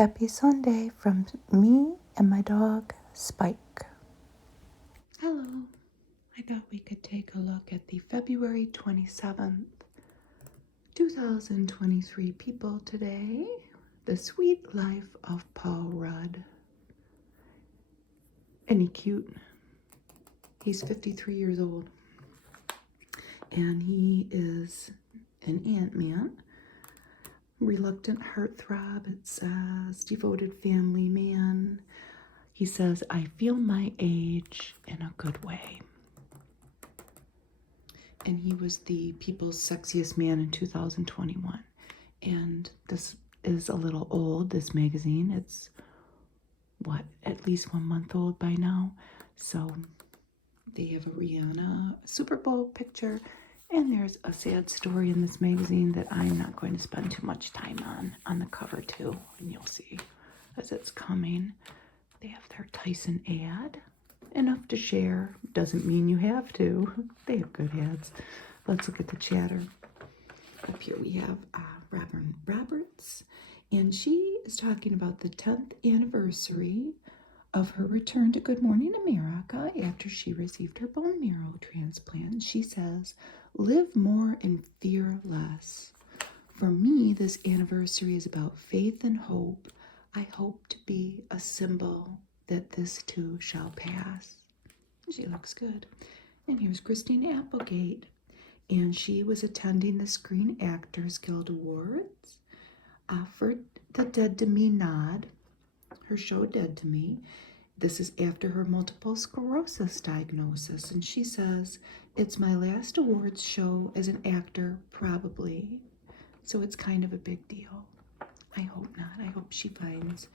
Happy Sunday from me and my dog, Spike. Hello. I thought we could take a look at the February 27th, 2023 people today. The Sweet Life of Paul Rudd. Isn't he cute? He's 53 years old. And he is an Ant-Man. Reluctant heartthrob, it says. Devoted family man. He says, I feel my age in a good way. And he was the People's Sexiest Man in 2021. And this is a little old, this magazine. It's, at least 1 month old by now. So they have a Rihanna Super Bowl picture. And there's a sad story in this magazine that I'm not going to spend too much time on the cover too. And you'll see as it's coming. They have their Tyson ad. Enough to share. Doesn't mean you have to. They have good ads. Let's look at the chatter. Up here we have Robin Roberts. And she is talking about the 10th anniversary of her return to Good Morning America after she received her bone marrow transplant. She says, live more and fear less. For me, this anniversary is about faith and hope. I hope to be a symbol that this too shall pass. She looks good. And here's Christine Applegate. And she was attending the Screen Actors Guild Awards for the Dead to Me nod, her show Dead to Me. This is after her multiple sclerosis diagnosis. And she says, it's my last awards show as an actor, probably. So it's kind of a big deal. I hope not. I hope she finds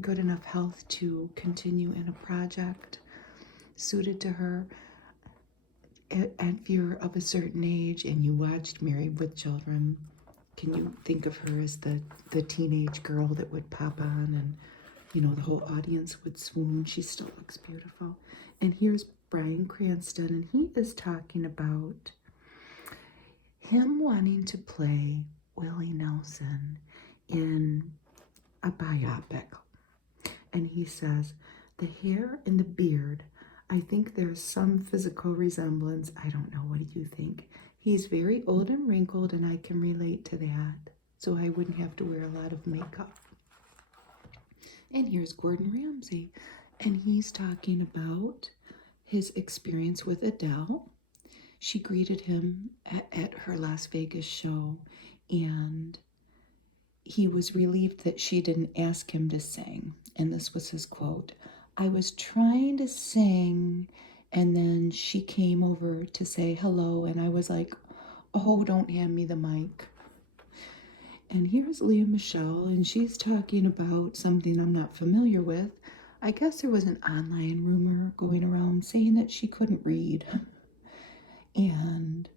good enough health to continue in a project suited to her. If you're of a certain age and you watched Married with Children, can you think of her as the teenage girl that would pop on and, you know, the whole audience would swoon? She still looks beautiful. And here's Bryan Cranston, and he is talking about him wanting to play Willie Nelson in a biopic. And he says, the hair and the beard, I think there's some physical resemblance. I don't know. What do you think? He's very old and wrinkled, and I can relate to that. So I wouldn't have to wear a lot of makeup. And here's Gordon Ramsay. And he's talking about his experience with Adele. She greeted him at her Las Vegas show, and he was relieved that she didn't ask him to sing. And this was his quote. I was trying to sing, and then she came over to say hello, and I was like, oh, don't hand me the mic. And here's Lea Michele, and she's talking about something I'm not familiar with. I guess there was an online rumor going around saying that she couldn't read. And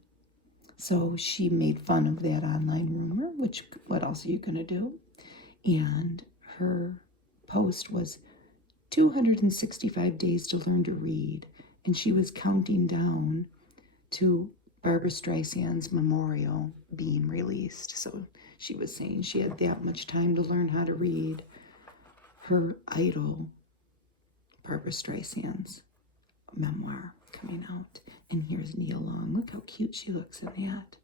so she made fun of that online rumor, which what else are you going to do? And her post was 265 days to learn to read. And she was counting down to Barbra Streisand's memorial being released. So she was saying she had that much time to learn how to read. Her idol, Barbra Streisand's memoir coming out. And here's Nia Long. Look how cute she looks in that.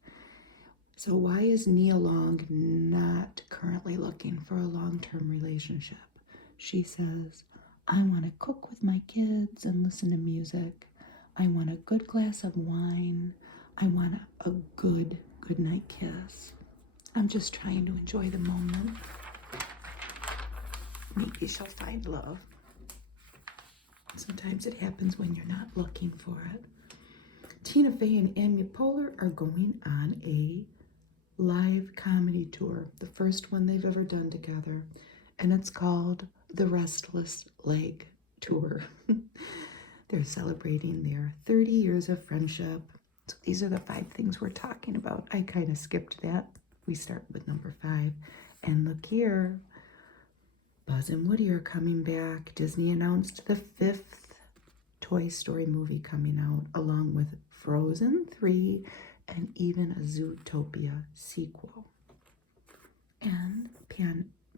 So why is Nia Long not currently looking for a long-term relationship? She says, I want to cook with my kids and listen to music. I want a good glass of wine. I want a good night kiss. I'm just trying to enjoy the moment. Maybe she'll find love. Sometimes it happens when you're not looking for it. Tina Fey and Amy Poehler are going on a live comedy tour, the first one they've ever done together, and it's called The Restless Leg Tour. They're celebrating their 30 years of friendship. So these are the 5 things we're talking about. I kind of skipped that. We start with number 5. And look here, Buzz and Woody are coming back. Disney announced the 5th Toy Story movie coming out, along with Frozen 3 and even a Zootopia sequel. And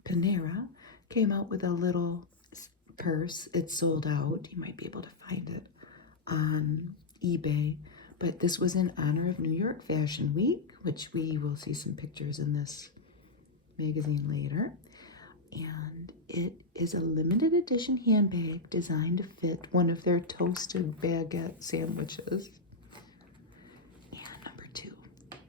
Panera came out with a little purse. It's sold out. You might be able to find it on eBay. But this was in honor of New York Fashion Week, which we will see some pictures in this magazine later. And it is a limited edition handbag designed to fit one of their toasted baguette sandwiches. And number 2,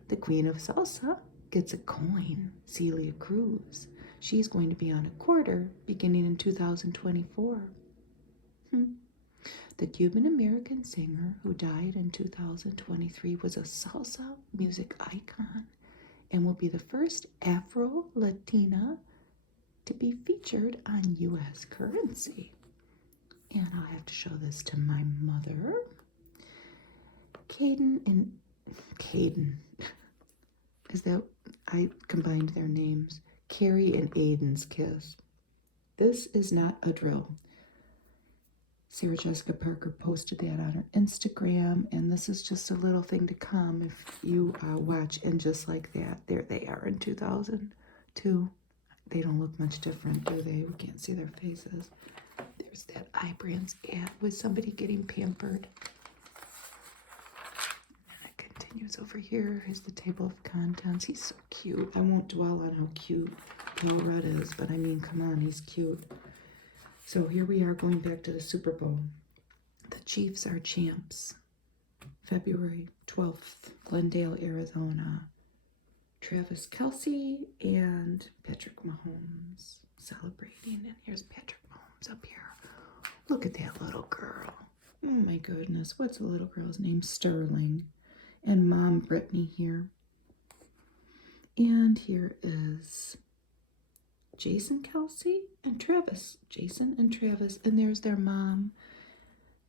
the Queen of Salsa gets a coin, Celia Cruz. She's going to be on a quarter beginning in 2024. The Cuban-American singer who died in 2023 was a salsa music icon and will be the first Afro-Latina to be featured on U.S. currency. And I'll have to show this to my mother. Caden, is that, I combined their names. Carrie and Aiden's kiss. This is not a drill. Sarah Jessica Parker posted that on her Instagram, and this is just a little thing to come if you watch. And just like that, there they are in 2002. They don't look much different, do they? We can't see their faces. There's that iBrands ad with somebody getting pampered. And it continues over here. Here's the table of contents. He's so cute. I won't dwell on how cute Paul Rudd is, but I mean, come on, he's cute. So here we are going back to the Super Bowl. The Chiefs are champs. February 12th, Glendale, Arizona. Travis Kelce and Patrick Mahomes celebrating. And here's Patrick Mahomes up here. Look at that little girl. Oh my goodness. What's the little girl's name? Sterling. And Mom Brittany here. And here is Jason Kelce and Travis. Jason and Travis. And there's their mom.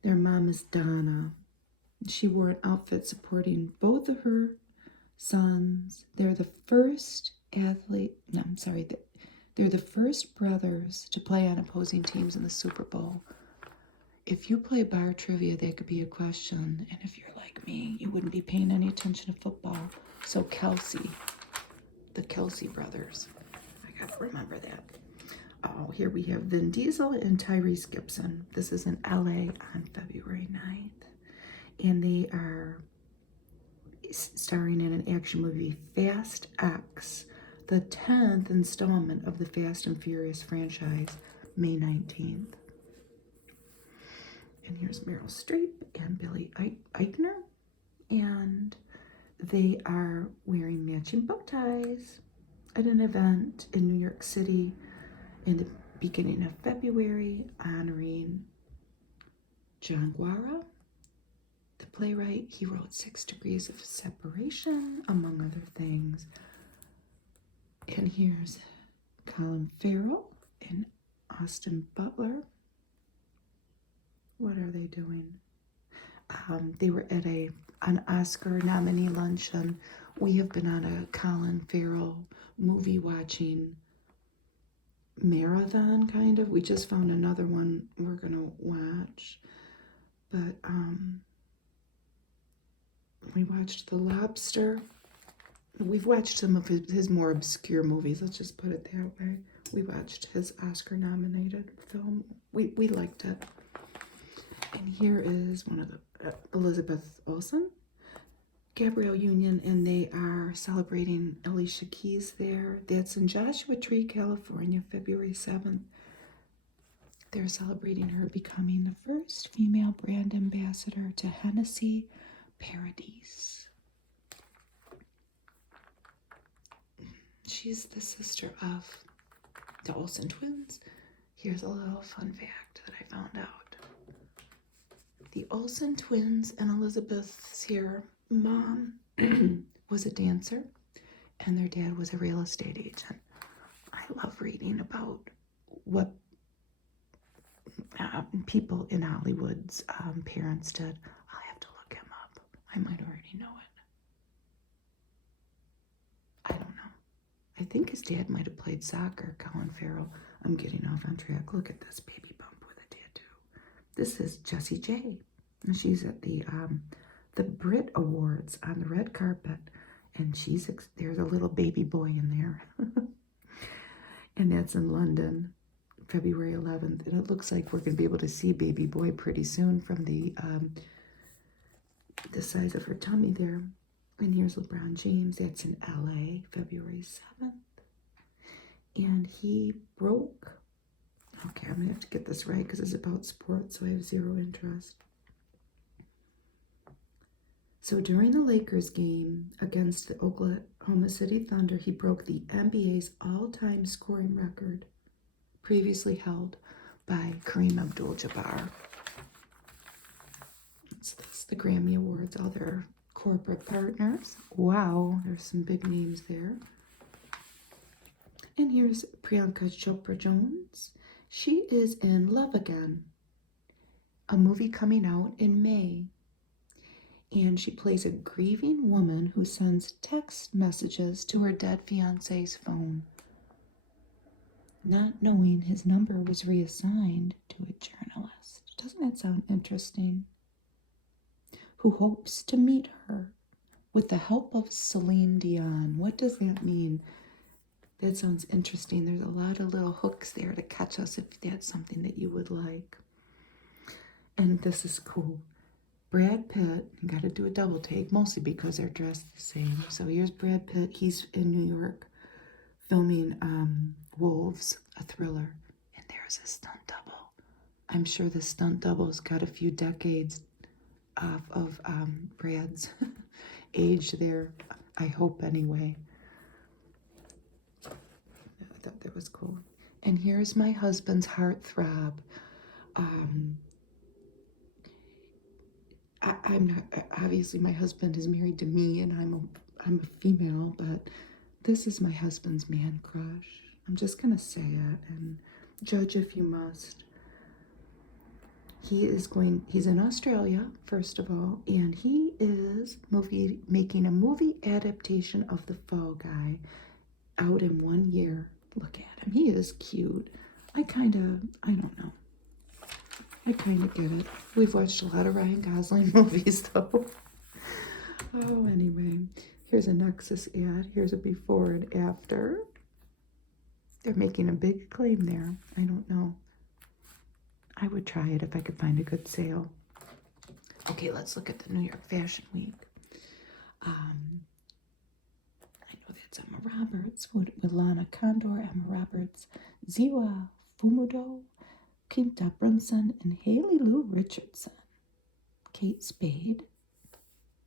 Their mom is Donna. She wore an outfit supporting both of her sons. They're the first they're the first brothers to play on opposing teams in the Super Bowl. If you play bar trivia, that could be a question. And if you're like me, you wouldn't be paying any attention to football. So Kelce, the Kelce brothers. I gotta remember that. Oh, here we have Vin Diesel and Tyrese Gibson. This is in LA on February 9th. And they are starring in an action movie, Fast X, the 10th installment of the Fast and Furious franchise, May 19th. And here's Meryl Streep and Billy Eichner. And they are wearing matching bow ties at an event in New York City in the beginning of February, honoring John Guara, the playwright. He wrote 6 Degrees of Separation, among other things. And here's Colin Farrell and Austin Butler. What are they doing? They were at an Oscar nominee luncheon. We have been on a Colin Farrell movie watching marathon, kind of. We just found another one we're gonna watch. But we watched The Lobster. We've watched some of his more obscure movies, let's just put it that way. We watched his Oscar-nominated film. We liked it. And here is one of the Elizabeth Olsen, Gabrielle Union, and they are celebrating Alicia Keys there. That's in Joshua Tree, California, February 7th. They're celebrating her becoming the first female brand ambassador to Hennessy Paradise. She's the sister of the Olsen twins. Here's a little fun fact that I found out. The Olsen twins and Elizabeth's mom was a dancer, and their dad was a real estate agent. I love reading about what people in Hollywood's parents did. I'll have to look him up. I might already know it. I don't know. I think his dad might have played soccer, Colin Farrell. I'm getting off on track. Look at this baby bump with a tattoo. This is Jessie J. And she's at the Brit Awards on the red carpet. And there's a little baby boy in there. And that's in London, February 11th. And it looks like we're going to be able to see baby boy pretty soon from the size of her tummy there. And here's LeBron James. That's in LA, February 7th. And he broke. Okay, I'm going to have to get this right because it's about sports, so I have zero interest. So during the Lakers game against the Oklahoma City Thunder, he broke the NBA's all-time scoring record, previously held by Kareem Abdul-Jabbar. That's the Grammy Awards, all their corporate partners. Wow, there's some big names there. And here's Priyanka Chopra Jones. She is in Love Again, a movie coming out in May. And she plays a grieving woman who sends text messages to her dead fiancé's phone, not knowing his number was reassigned to a journalist. Doesn't that sound interesting? Who hopes to meet her with the help of Celine Dion. What does that mean? That sounds interesting. There's a lot of little hooks there to catch us if that's something that you would like. And this is cool. Brad Pitt, you got to do a double take, mostly because they're dressed the same. So here's Brad Pitt. He's in New York filming Wolves, a thriller. And there's a stunt double. I'm sure the stunt double's got a few decades off of Brad's age there. I hope anyway. I thought that was cool. And here's my husband's heartthrob. I'm not, obviously my husband is married to me and I'm a female, but this is my husband's man crush. I'm just gonna say it and judge if you must. He's in Australia, first of all, and he is making a movie adaptation of The Fall Guy out in 1 year. Look at him, he is cute. I don't know. I kind of get it. We've watched a lot of Ryan Gosling movies, though. Oh, anyway. Here's a Nexus ad. Here's a before and after. They're making a big claim there. I don't know. I would try it if I could find a good sale. Okay, let's look at the New York Fashion Week. I know that's Emma Roberts with Lana Condor, Emma Roberts, Ziwa Fumudo, Quinta Brunson, and Haley Lou Richardson. Kate Spade.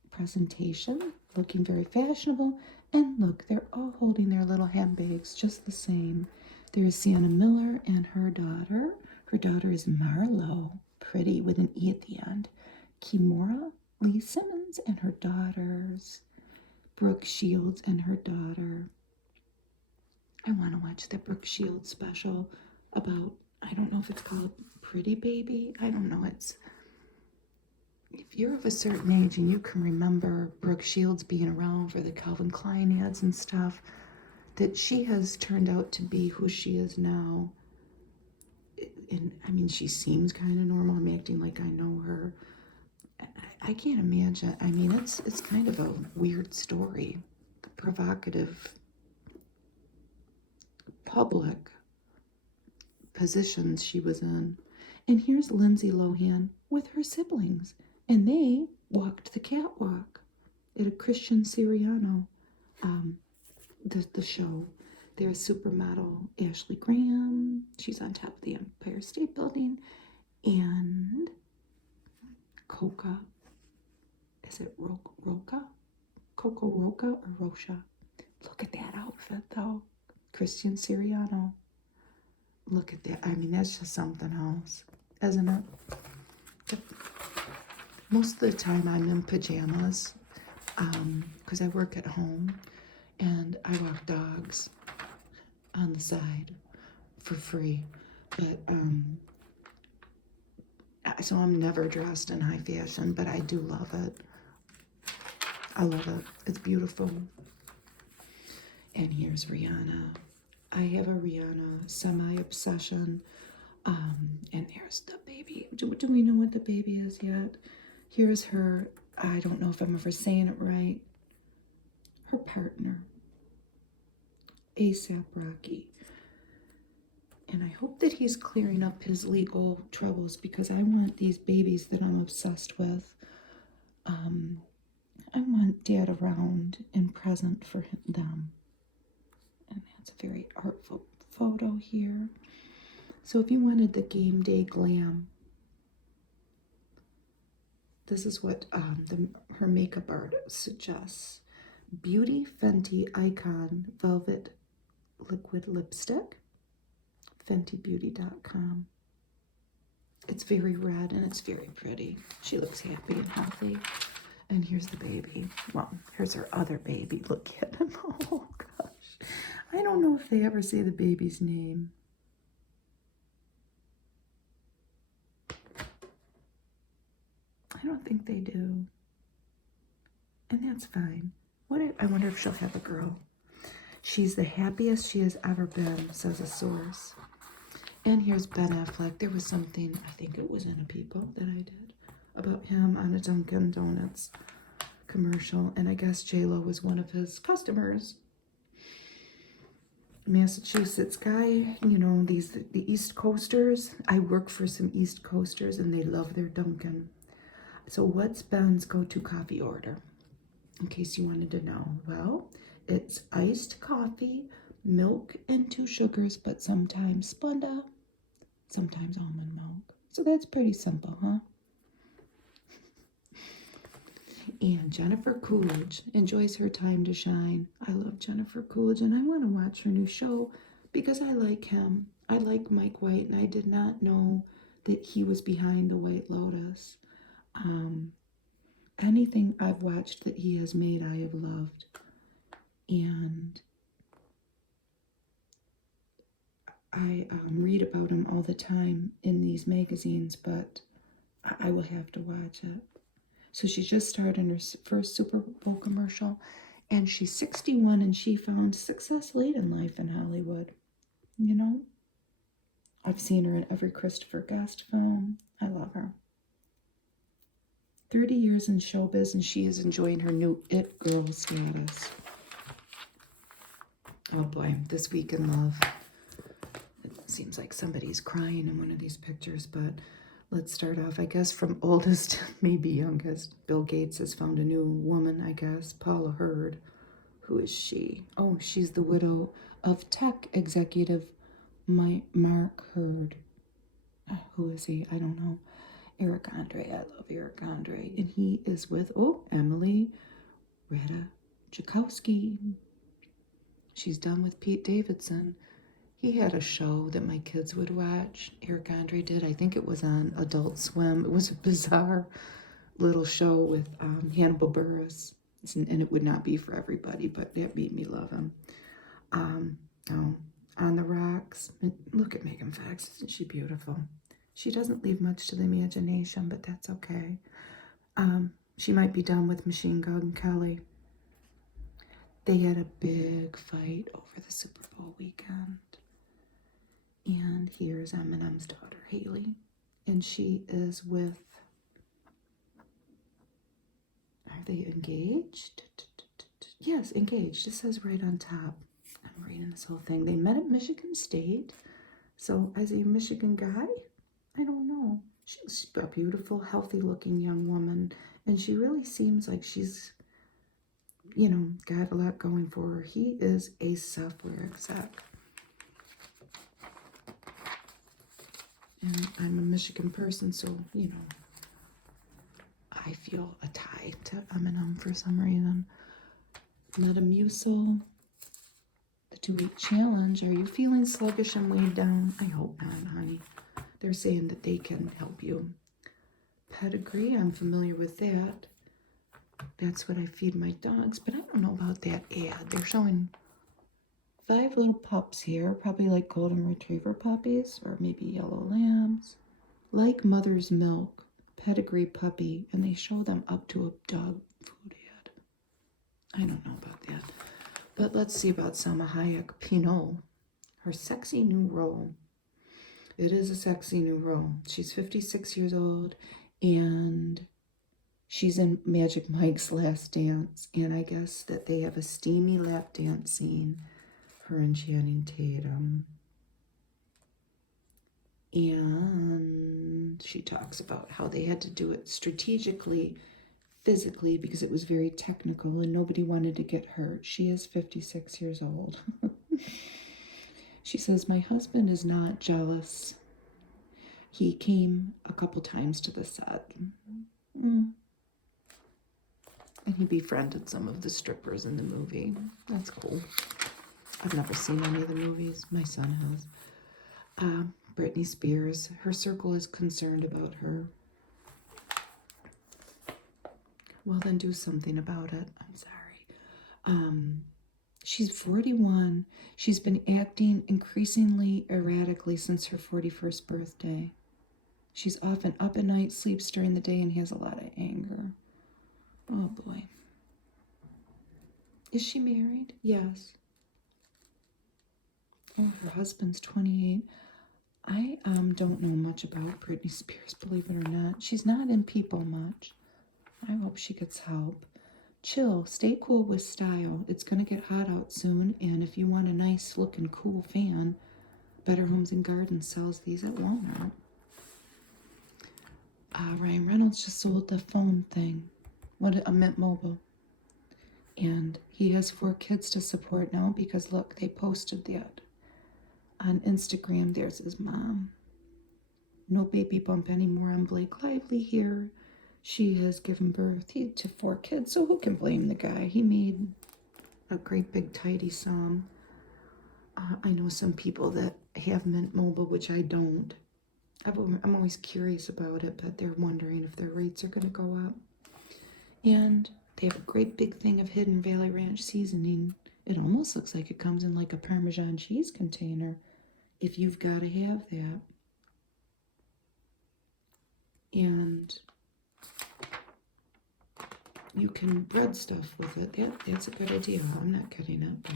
Presentation, looking very fashionable. And look, they're all holding their little handbags just the same. There's Sienna Miller and her daughter. Her daughter is Marlo, pretty with an E at the end. Kimora Lee Simmons and her daughters. Brooke Shields and her daughter. I want to watch the Brooke Shields special about, I don't know if it's called Pretty Baby. I don't know. If you're of a certain age and you can remember Brooke Shields being around for the Calvin Klein ads and stuff, that she has turned out to be who she is now. And I mean, she seems kind of normal. I'm acting like I know her. I can't imagine. I mean, it's kind of a weird story, provocative, public positions she was in. And here's Lindsay Lohan with her siblings, and they walked the catwalk at a Christian Siriano, the show. There's supermodel Ashley Graham. She's on top of the Empire State Building. And Coca. Is it Roca? Coco Roca or Rocha? Look at that outfit, though. Christian Siriano. Look at that. I mean, that's just something else, isn't it? Most of the time I'm in pajamas because I work at home and I walk dogs on the side for free. But so I'm never dressed in high fashion, but I do love it. I love it. It's beautiful. And here's Rihanna. I have a Rihanna semi-obsession. And there's the baby. Do we know what the baby is yet? Here's her, I don't know if I'm ever saying it right, her partner, A$AP Rocky. And I hope that he's clearing up his legal troubles because I want these babies that I'm obsessed with. I want Dad around and present for them. And that's a very artful photo here. So if you wanted the game day glam, this is what her makeup artist suggests. Beauty Fenty Icon Velvet Liquid Lipstick. FentyBeauty.com. It's very red and it's very pretty. She looks happy and healthy. And here's the baby. Well, here's her other baby. Look at him. Oh, gosh. I don't know if they ever say the baby's name. I don't think they do. And that's fine. I wonder if she'll have a girl. She's the happiest she has ever been, says a source. And here's Ben Affleck. There was something, I think it was in a People that I did, about him on a Dunkin' Donuts commercial. And I guess J-Lo was one of his customers. Massachusetts guy, you know, the East Coasters. I work for some East Coasters and they love their Dunkin'. So what's Ben's go-to coffee order? In case you wanted to know. Well, it's iced coffee, milk, and 2 sugars, but sometimes Splenda, sometimes almond milk. So that's pretty simple, huh? And Jennifer Coolidge enjoys her time to shine. I love Jennifer Coolidge, and I want to watch her new show because I like him. I like Mike White, and I did not know that he was behind The White Lotus. Anything I've watched that he has made, I have loved. And I read about him all the time in these magazines, but I will have to watch it. So she just starred in her first Super Bowl commercial, and she's 61, and she found success late in life in Hollywood. You know? I've seen her in every Christopher Guest film. I love her. 30 years in showbiz, and she is enjoying her new It Girl status. Oh boy, This Week in Love. It seems like somebody's crying in one of these pictures, but let's start off, I guess, from oldest, maybe youngest. Bill Gates has found a new woman, I guess, Paula Hurd. Who is she? Oh, she's the widow of tech executive Mark Hurd. Who is he? I don't know. Eric Andre. I love Eric Andre. And he is with, Emily Ratajkowski. She's done with Pete Davidson. He had a show that my kids would watch. Eric Andre did. I think it was on Adult Swim. It was a bizarre little show with Hannibal Buress. And it would not be for everybody, but that made me love him. On the Rocks. Look at Megan Fox. Isn't she beautiful? She doesn't leave much to the imagination, but that's okay. She might be done with Machine Gun Kelly. They had a big fight over the Super Bowl weekend. And here's Eminem's daughter, Haley. And she is with... Are they engaged? Yes, engaged. It says right on top. I'm reading this whole thing. They met at Michigan State. So as a Michigan guy, I don't know. She's a beautiful, healthy-looking young woman. And she really seems like she's, you know, got a lot going for her. He is a software exec. And I'm a Michigan person, so, you know, I feel a tie to Eminem for some reason. Metamucil, the 2-week challenge. Are you feeling sluggish and weighed down? I hope not, honey. They're saying that they can help you. Pedigree, I'm familiar with that. That's what I feed my dogs, but I don't know about that ad. They're showing 5 little pups here, probably like golden retriever puppies or maybe yellow lambs. Like mother's milk, pedigree puppy, and they show them up to a dog food ad. I don't know about that. But let's see about Salma Hayek. Pinot, her sexy new role. It is a sexy new role. She's 56 years old, and she's in Magic Mike's Last Dance, and I guess that they have a steamy lap dance scene, her and Channing Tatum. And she talks about how they had to do it strategically, physically, because it was very technical and nobody wanted to get hurt. She is 56 years old. She says, my husband is not jealous. He came a couple times to the set. And he befriended some of the strippers in the movie. That's cool. I've never seen any of the movies. My son has. Britney Spears. Her circle is concerned about her. Well, then do something about it. I'm sorry. She's 41. She's been acting increasingly erratically since her 41st birthday. She's often up at night, sleeps during the day, and has a lot of anger. Oh, boy. Is she married? Yes. Oh, her husband's 28. I don't know much about Britney Spears, believe it or not. She's not in people much. I hope she gets help. Chill, stay cool with style. It's going to get hot out soon, and if you want a nice looking cool fan, Better Homes and Gardens sells these at Walmart. Ryan Reynolds just sold the phone thing, a Mint Mobile. And he has 4 kids to support now because look, they posted that on Instagram. There's his mom. No baby bump anymore on Blake Lively here. She has given birth to 4 kids, so who can blame the guy? He made a great big tidy sum. I know some people that have Mint Mobile, which I don't. I'm always curious about it, but they're wondering if their rates are going to go up. And they have a great big thing of Hidden Valley Ranch seasoning. It almost looks like it comes in like a Parmesan cheese container, if you've got to have that. And you can bread stuff with it. That's a good idea. I'm not cutting it. But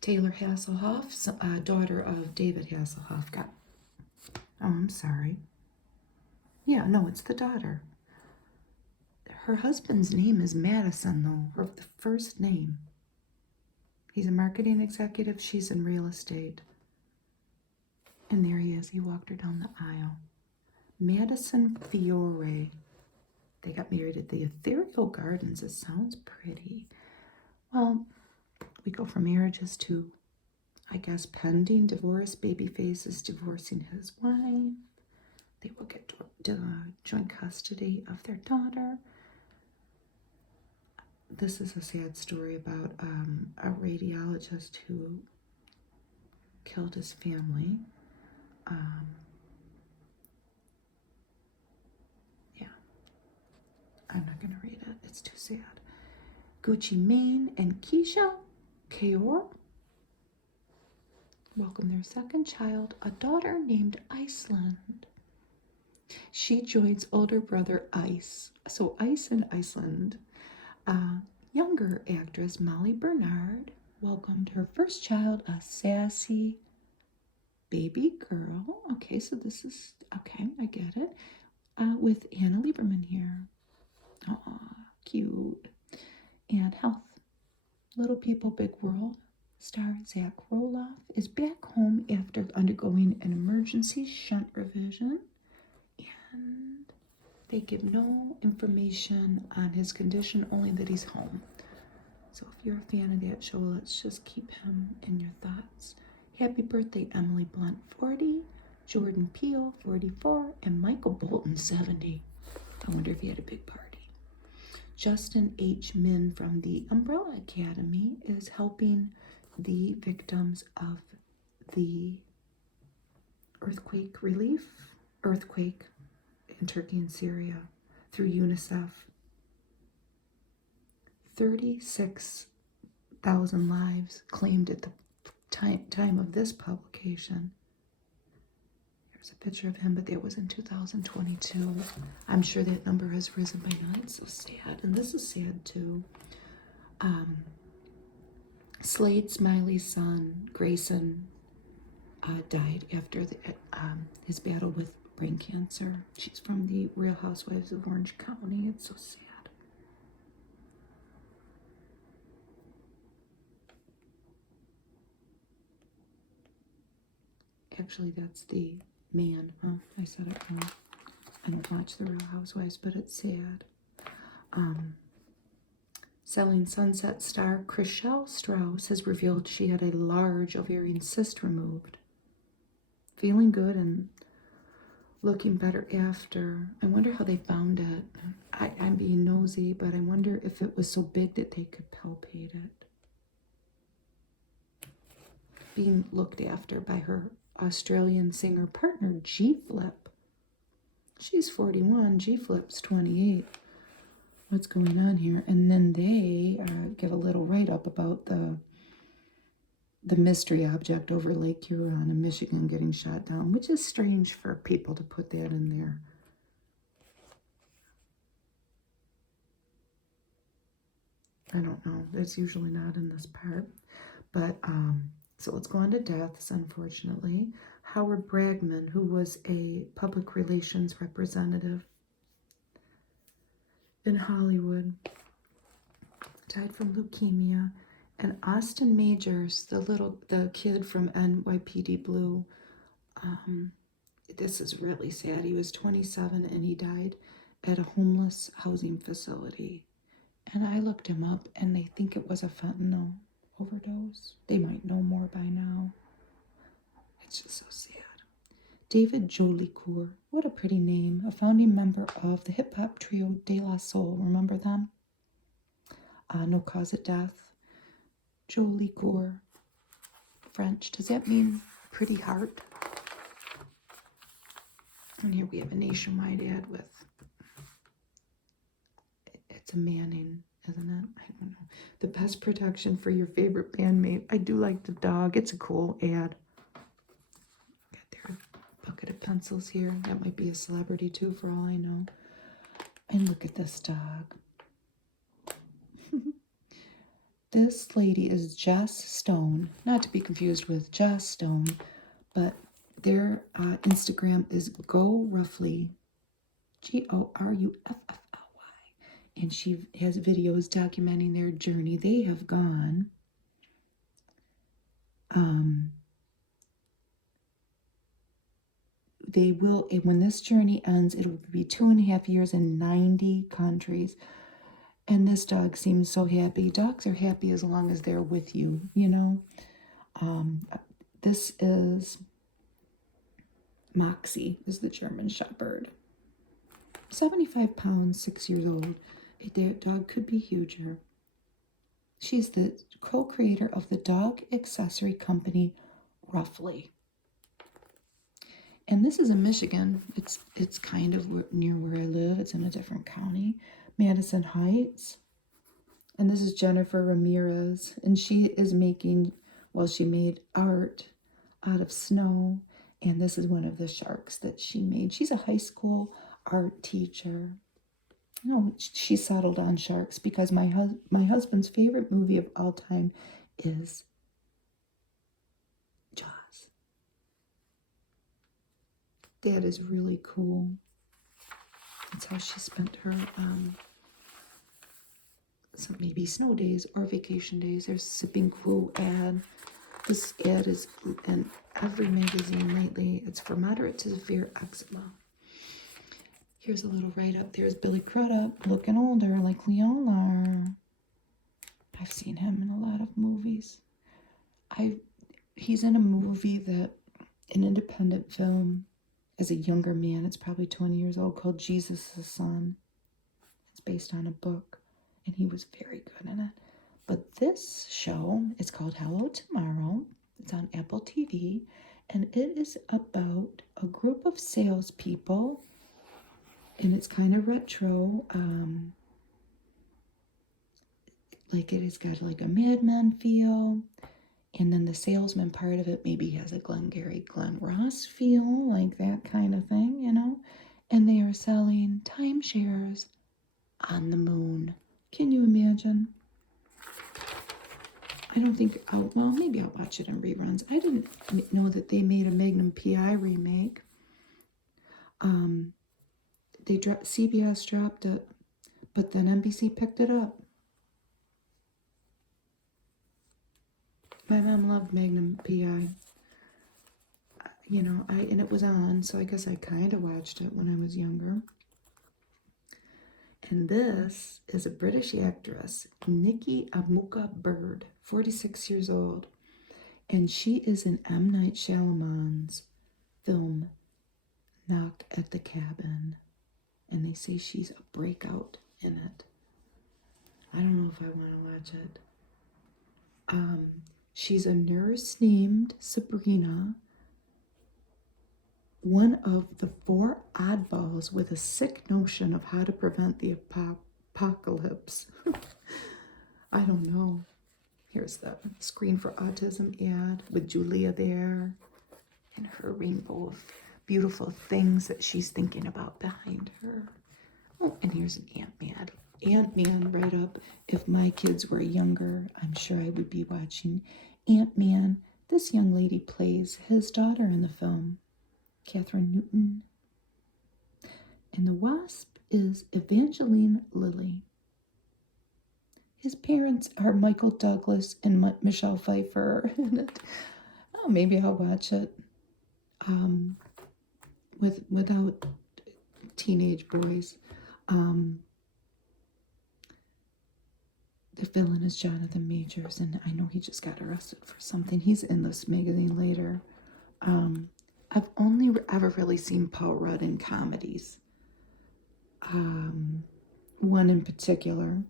Taylor Hasselhoff, daughter of David Hasselhoff, got... Oh, I'm sorry. Yeah, no, it's the daughter. Her husband's name is Madison, though. The first name. He's a marketing executive. She's in real estate. And there he is. He walked her down the aisle. Madison Fiore. They got married at the Ethereal Gardens. It sounds pretty. Well, we go from marriages to, I guess, pending divorce. Babyface is divorcing his wife. They will get joint custody of their daughter. This is a sad story about a radiologist who killed his family. Yeah, I'm not going to read it. It's too sad. Gucci Mane and Keisha Kaur welcome their second child, a daughter named Iceland. She joins older brother Ice. So Ice in Iceland. Younger actress Molly Bernard welcomed her first child, a sassy baby girl. Okay, so this is, okay, I get it. With Anna Lieberman here. Aw, cute. And health. Little People, Big World star Zach Roloff is back home after undergoing an emergency shunt revision. And they give no information on his condition, only that he's home. So if you're a fan of that show, let's just keep him in your thoughts. Happy birthday, Emily Blunt, 40, Jordan Peele, 44, and Michael Bolton, 70. I wonder if he had a big party. Justin H. Min from the Umbrella Academy is helping the victims of the earthquake in Turkey and Syria through UNICEF. 36,000 lives claimed at the time of this publication. There's a picture of him, but that was in 2022. I'm sure that number has risen by now. It's so sad, and this is sad too. Slade Smiley's son, Grayson, died after his battle with brain cancer. She's from the Real Housewives of Orange County. It's so sad. Actually, that's the man. Huh? I said it wrong. I don't watch The Real Housewives, but it's sad. Selling Sunset star Chrishell Strauss has revealed she had a large ovarian cyst removed. Feeling good and looking better after. I wonder how they found it. I'm being nosy, but I wonder if it was so big that they could palpate it. Being looked after by her Australian singer partner, G-Flip. She's 41, G-Flip's 28. What's going on here? And then they give a little write-up about the mystery object over Lake Huron in Michigan getting shot down, which is strange for people to put that in there. I don't know. That's usually not in this part. But, so let's go on to deaths, unfortunately. Howard Bragman, who was a public relations representative in Hollywood, died from leukemia. And Austin Majors, the kid from NYPD Blue, this is really sad. He was 27 and he died at a homeless housing facility. And I looked him up and they think it was a fentanyl overdose. They might know more by now. It's just so sad. David Jolicoeur, what a pretty name, a founding member of the hip-hop trio De La Soul. Remember them? No cause of death. Jolicoeur, French. Does that mean pretty heart? And here we have a nationwide ad with, it's a Manning, isn't it? I don't know. The best protection for your favorite bandmate. I do like the dog. It's a cool ad. Got their bucket of pencils here. That might be a celebrity too, for all I know. And look at this dog. This lady is Jess Stone, not to be confused with Jess Stone, but their Instagram is Go Roughly, Goruffly, and she has videos documenting their journey. They have gone they will, when this journey ends, it will be 2.5 years in 90 countries. And this dog seems so happy. Dogs are happy as long as they're with you, you know. This is Moxie, is the German Shepherd. 75 pounds, 6 years old. A dog could be huger. She's the co-creator of the dog accessory company, Roughly. And this is in Michigan. It's kind of near where I live. It's in a different county. Madison Heights. And this is Jennifer Ramirez. And she is making, well, she made art out of snow. And this is one of the sharks that she made. She's a high school art teacher. You know, she settled on sharks because my husband's favorite movie of all time is Jaws. That is really cool. That's how she spent her some maybe snow days or vacation days. There's Sipping Quo ad. This ad is in every magazine lately. It's for moderate to severe eczema. Here's a little write-up. There's Billy Crudup, looking older like Leolar. I've seen him in a lot of movies. He's in a movie that, an independent film, as a younger man. It's probably 20 years old, called Jesus the Son. It's based on a book, and he was very good in it. But this show is called Hello Tomorrow. It's on Apple TV, and it is about a group of salespeople, and it's kind of retro. Like it has got like a Mad Men feel, and then the salesman part of it maybe has a Glengarry Glen Ross feel, like that kind of thing, you know. And they are selling timeshares on the moon. Can you imagine? I don't think, well, maybe I'll watch it in reruns. I didn't know that they made a Magnum P.I. remake. CBS dropped it, but then NBC picked it up. My mom loved Magnum P.I. you know, and it was on, so I guess I kind of watched it when I was younger. And this is a British actress, Nikki Amuka Bird, 46 years old. And she is in M. Night Shyamalan's film, Knock at the Cabin. And they say she's a breakout in it. I don't know if I want to watch it. She's a nurse named Sabrina, one of the 4 oddballs with a sick notion of how to prevent the apocalypse. I don't know. Here's the Screen for Autism ad with Julia there and her rainbow of beautiful things that she's thinking about behind her. Oh, and here's an Ant-Man. Ant-Man right up. If my kids were younger, I'm sure I would be watching Ant-Man. This young lady plays his daughter in the film, Catherine Newton. And the Wasp is Evangeline Lilly. His parents are Michael Douglas and Michelle Pfeiffer. Oh, maybe I'll watch it. Without teenage boys. The villain is Jonathan Majors, and I know he just got arrested for something. He's in this magazine later. I've only ever really seen Paul Rudd in comedies. One in particular.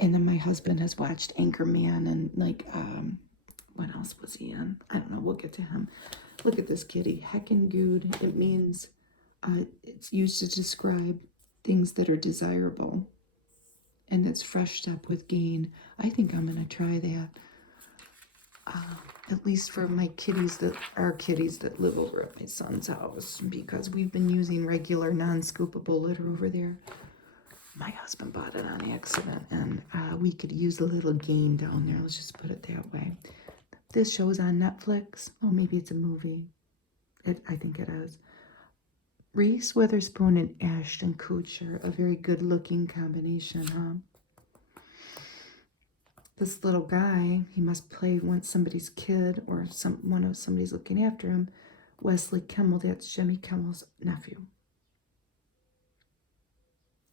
And then my husband has watched Anchorman and what else was he in? I don't know. We'll get to him. Look at this kitty. Heckin' good. It means it's used to describe things that are desirable. And it's freshed up with gain. I think I'm going to try that. At least for my kitties that live over at my son's house, because we've been using regular non-scoopable litter over there. My husband bought it on accident, and we could use a little gain down there. Let's just put it that way. This show's on Netflix. Oh, maybe it's a movie. I think it is. Reese Witherspoon and Ashton Kutcher, a very good-looking combination, huh? This little guy, he must play somebody's kid or somebody's looking after him. Wesley Kimmel, that's Jimmy Kimmel's nephew.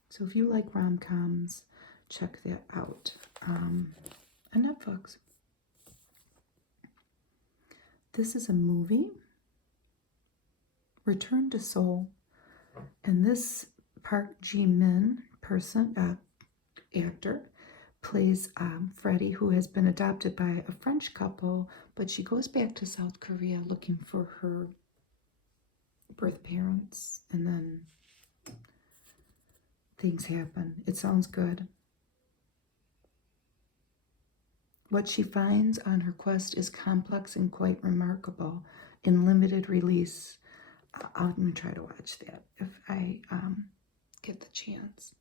So if you like rom-coms, check that out on Netflix. This is a movie, Return to Seoul, and this Park Ji-min actor plays Freddie, who has been adopted by a French couple, but she goes back to South Korea looking for her birth parents, and then things happen. It sounds good. What she finds on her quest is complex and quite remarkable. In limited release, I'm going to try to watch that if I get the chance.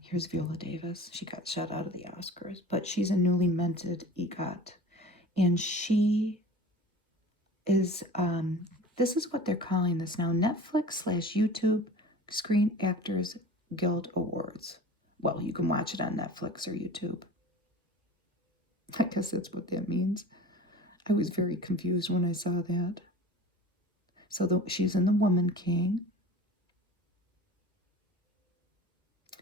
Here's Viola Davis. She got shut out of the Oscars, but she's a newly minted EGOT. And she is, this is what they're calling this now, Netflix/YouTube Screen Actors Guild Awards. Well, you can watch it on Netflix or YouTube. I guess that's what that means. I was very confused when I saw that. So she's in The Woman King.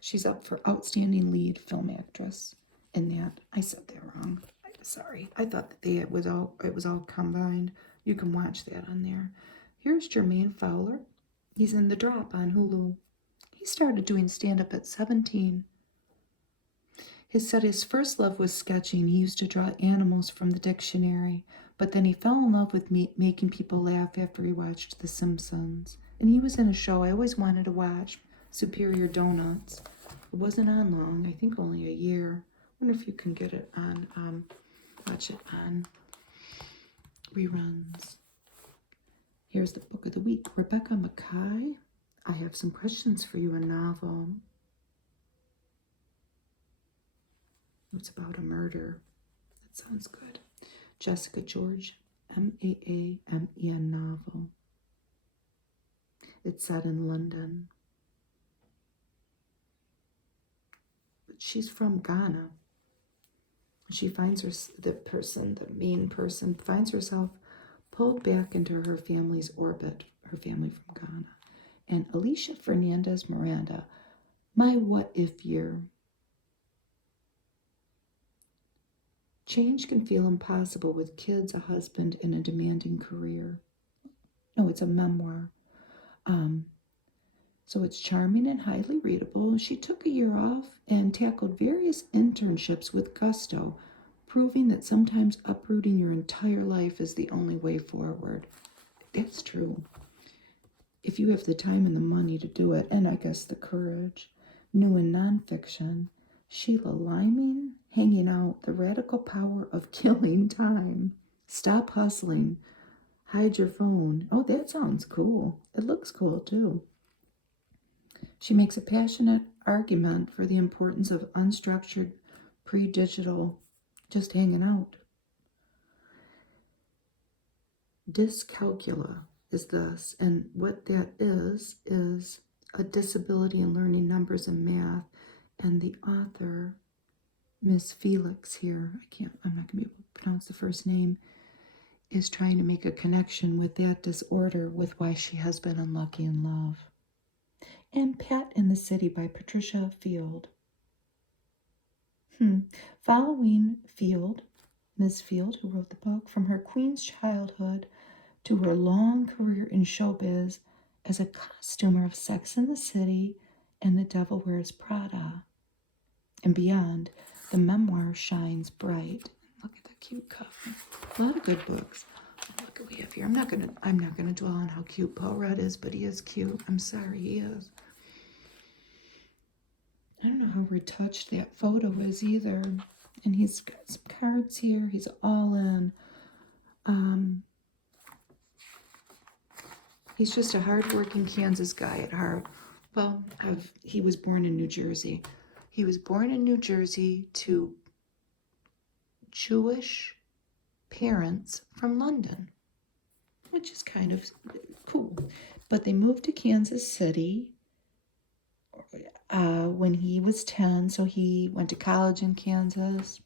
She's up for Outstanding Lead Film Actress in that. I said that wrong. I'm sorry. I thought that it was all combined. You can watch that on there. Here's Jermaine Fowler. He's in The Drop on Hulu. He started doing stand-up at 17. He said his first love was sketching. He used to draw animals from the dictionary, but then he fell in love with making people laugh after he watched The Simpsons. And he was in a show I always wanted to watch, Superior Donuts. It wasn't on long, I think only a year. I wonder if you can get it on, watch it on reruns. Here's the book of the week. Rebecca Makkai. I have some questions for you, a novel. It's about a murder. That sounds good. Jessica George, Maamen novel. It's set in London. But she's from Ghana. She finds the main person, finds herself pulled back into her family's orbit, her family from Ghana. And Alicia Fernandez Miranda, My What If Year. Change can feel impossible with kids, a husband, and a demanding career. No, it's a memoir. So it's charming and highly readable. She took a year off and tackled various internships with gusto, proving that sometimes uprooting your entire life is the only way forward. That's true. If you have the time and the money to do it, and I guess the courage. New and nonfiction, Sheila Liming, Hanging Out, The Radical Power of Killing Time. Stop Hustling, Hide Your Phone. Oh, that sounds cool. It looks cool, too. She makes a passionate argument for the importance of unstructured, pre-digital, just hanging out. Dyscalculia is this, and what that is a disability in learning numbers and math, and the author, Miss Felix here, I'm not going to be able to pronounce the first name, is trying to make a connection with that disorder with why she has been unlucky in love. And Pat in the City by Patricia Field. Following Field, Ms. Field, who wrote the book, from her Queen's childhood to her long career in showbiz as a costumer of Sex and the City and The Devil Wears Prada and beyond, the memoir shines bright. Look at the cute cover. A lot of good books. Look what we have here. I'm not gonna dwell on how cute Paul Rudd is, but he is cute. I'm sorry, he is. I don't know how retouched that photo is either. And he's got some cards here. He's all in. He's just a hardworking Kansas guy at heart. Well, he was born in New Jersey. He was born in New Jersey to Jewish parents from London, which is kind of cool. But they moved to Kansas City when he was 10, so he went to college in Kansas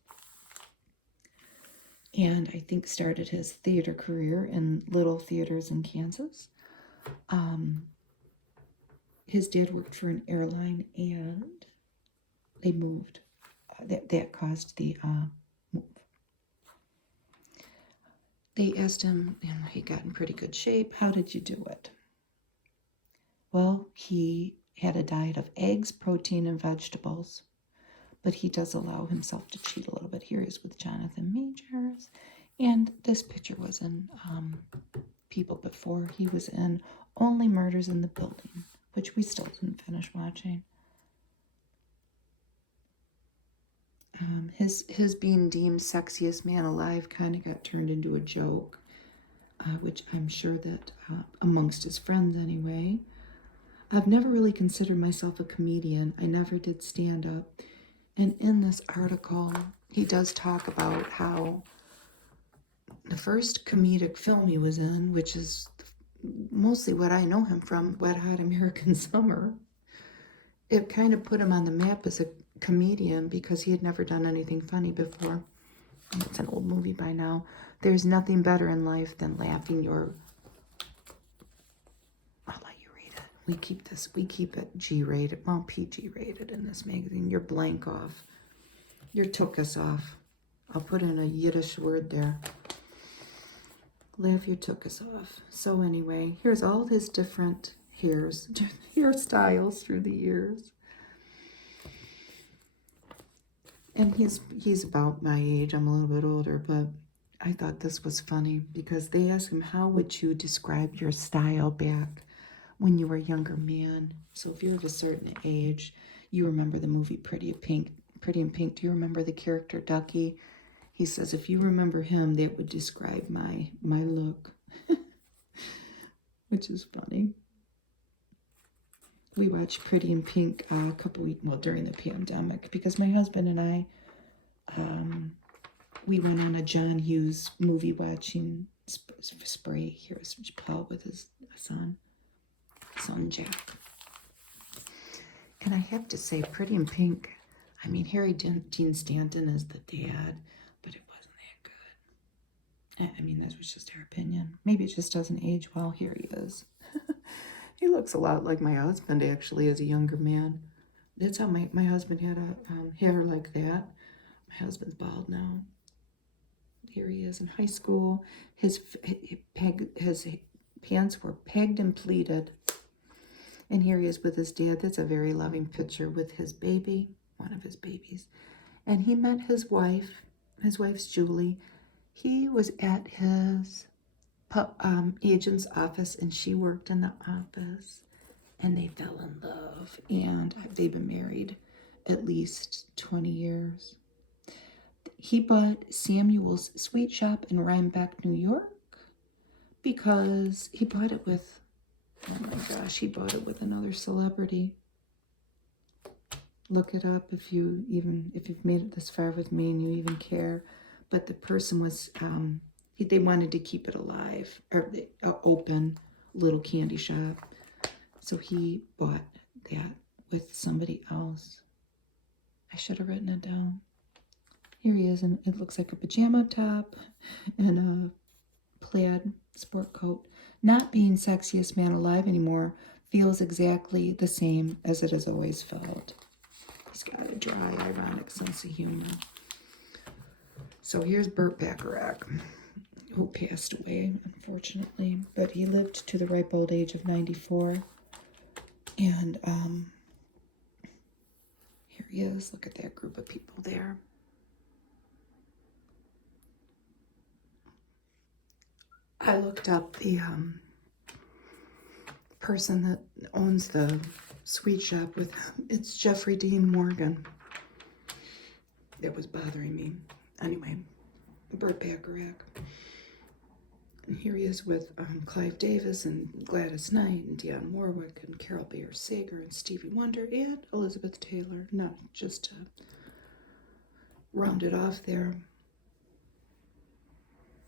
and I think started his theater career in little theaters in Kansas. His dad worked for an airline and they moved. That caused the move. They asked him, and he got in pretty good shape, how did you do it? Well, he had a diet of eggs, protein, and vegetables, but he does allow himself to cheat a little bit. Here he is with Jonathan Majors, and this picture was in People Before. He was in Only Murders in the Building, which we still didn't finish watching. His being deemed sexiest man alive kind of got turned into a joke, which I'm sure that amongst his friends anyway. I've never really considered myself a comedian. I never did stand up. And in this article, he does talk about how the first comedic film he was in, which is mostly what I know him from, Wet Hot American Summer, it kind of put him on the map as a comedian because he had never done anything funny before. And it's an old movie by now. There's nothing better in life than laughing your... I'll let you read it. We keep it G-rated, well, PG-rated in this magazine. You're blank off. You're took us off. I'll put in a Yiddish word there. Laugh your took us off. So anyway, here's all his different hairstyles through the years. And he's about my age. I'm a little bit older, but I thought this was funny because they asked him, how would you describe your style back when you were a younger man? So if you're of a certain age, you remember the movie Pretty in Pink. Do you remember the character Ducky? He says, if you remember him, that would describe my look, which is funny. We watched Pretty in Pink a couple weeks, during the pandemic, because my husband and I, we went on a John Hughes movie watching spree. Here's Paul with his son Jack. And I have to say, Pretty in Pink, I mean, Harry Dean Stanton is the dad, but it wasn't that good. I mean, that was just our opinion. Maybe it just doesn't age well. Here he is. He looks a lot like my husband, actually, as a younger man. That's how my husband had a hair like that. My husband's bald now. Here he is in high school. His pants were pegged and pleated. And here he is with his dad. That's a very loving picture with his baby, one of his babies. And he met his wife. His wife's Julie. He was at his agent's office, and she worked in the office, and they fell in love, and they've been married at least 20 years. He bought Samuel's Sweet Shop in Rhinebeck, New York, because he bought it with, oh my gosh, he bought it with another celebrity. Look it up if you've made it this far with me and you even care. But the person was, they wanted to keep it alive, or open, little candy shop. So he bought that with somebody else. I should have written it down. Here he is, and it looks like a pajama top and a plaid sport coat. Not being sexiest man alive anymore feels exactly the same as it has always felt. He's got a dry, ironic sense of humor. So here's Burt Bacharach, who passed away, unfortunately, but he lived to the ripe old age of 94. And here he is. Look at that group of people there. I looked up the person that owns the sweet shop with him. It's Jeffrey Dean Morgan. That was bothering me. Anyway, Burt Bacharach. And here he is with Clive Davis and Gladys Knight and Dionne Warwick and Carol Bayer Sager and Stevie Wonder and Elizabeth Taylor. No, just to round it off there.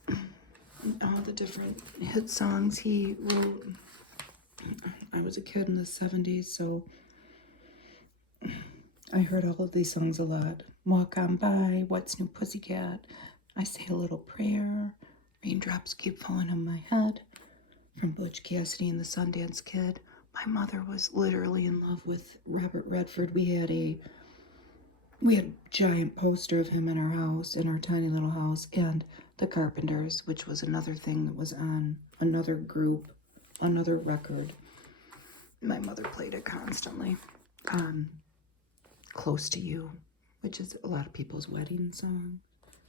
All the different hit songs he wrote. I was a kid in the 70s, so I heard all of these songs a lot. Walk On By, What's New Pussycat, I Say a Little Prayer, Raindrops Keep Falling on My Head, from Butch Cassidy and the Sundance Kid. My mother was literally in love with Robert Redford. We had a giant poster of him in our house, in our tiny little house, and the Carpenters, which was another thing that was on another group, another record. My mother played it constantly. Close to You, which is a lot of people's wedding song.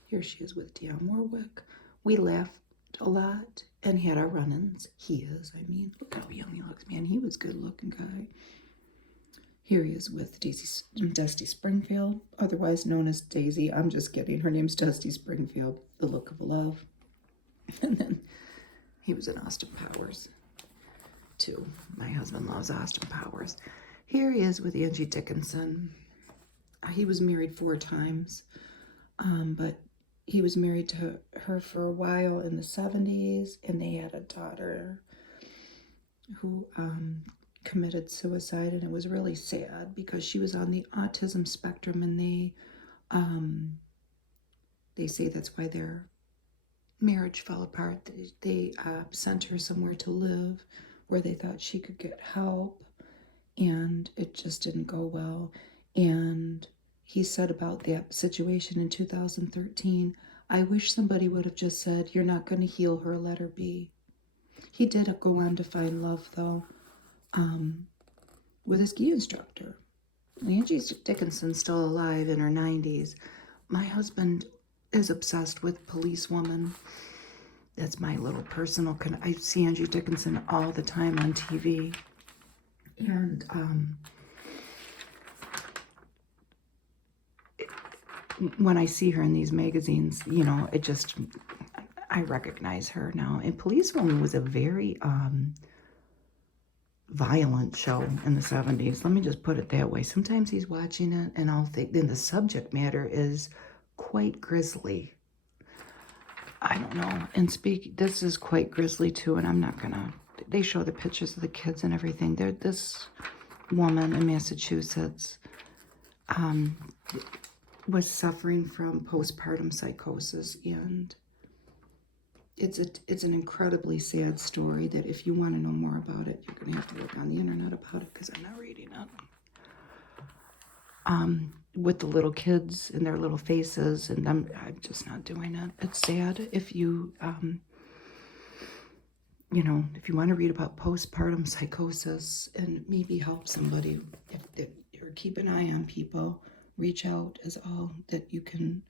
Here she is with Dionne Warwick. We laughed a lot and had our run-ins. Look how young he looks, man. He was a good-looking guy. Here he is with Dusty Springfield, otherwise known as Daisy. I'm just kidding. Her name's Dusty Springfield, The Look of Love. And then he was in Austin Powers, too. My husband loves Austin Powers. Here he is with Angie Dickinson. He was married 4 times, but he was married to her for a while in the 70s, and they had a daughter who committed suicide, and it was really sad because she was on the autism spectrum, and they say that's why their marriage fell apart. They sent her somewhere to live where they thought she could get help, and it just didn't go well. And he said about that situation in 2013, I wish somebody would have just said, you're not going to heal her, let her be. He did go on to find love, though, with a ski instructor. Angie Dickinson's still alive in her 90s. My husband is obsessed with Policewoman. That's my little personal I see Angie Dickinson all the time on TV. And when I see her in these magazines, I recognize her now. And Policewoman was a very violent show in the 70s. Let me just put it that way. Sometimes he's watching it and I'll think, then the subject matter is quite grisly. I don't know. And this is quite grisly too, and I'm not gonna, they show the pictures of the kids and everything. This woman in Massachusetts was suffering from postpartum psychosis, and it's an incredibly sad story that if you want to know more about it, you're going to have to look on the internet about it because I'm not reading it. With the little kids and their little faces, and I'm just not doing it. It's sad. If you you know, if you want to read about postpartum psychosis and maybe help somebody, if or keep an eye on people, reach out is all that you can.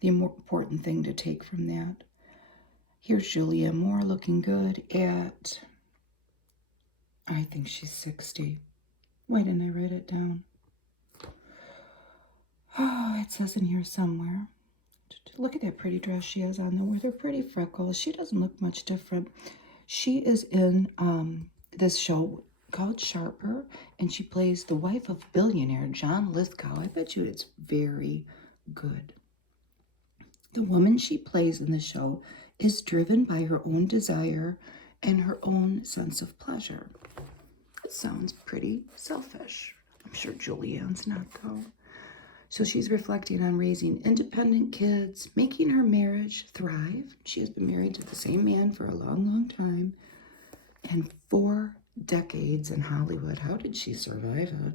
The more important thing to take from that. Here's Julia Moore looking good at, I think she's 60. Why didn't I write it down? Oh, it says in here somewhere. Look at that pretty dress she has on though, with her pretty freckles. She doesn't look much different. She is in this show called Sharper, and she plays the wife of billionaire John Lithgow. I bet you it's very good. The woman she plays in the show is driven by her own desire and her own sense of pleasure. It sounds pretty selfish. I'm sure Julianne's not, though. So she's reflecting on raising independent kids, making her marriage thrive. She has been married to the same man for a long, long time, and 4 decades in Hollywood. How did she survive it?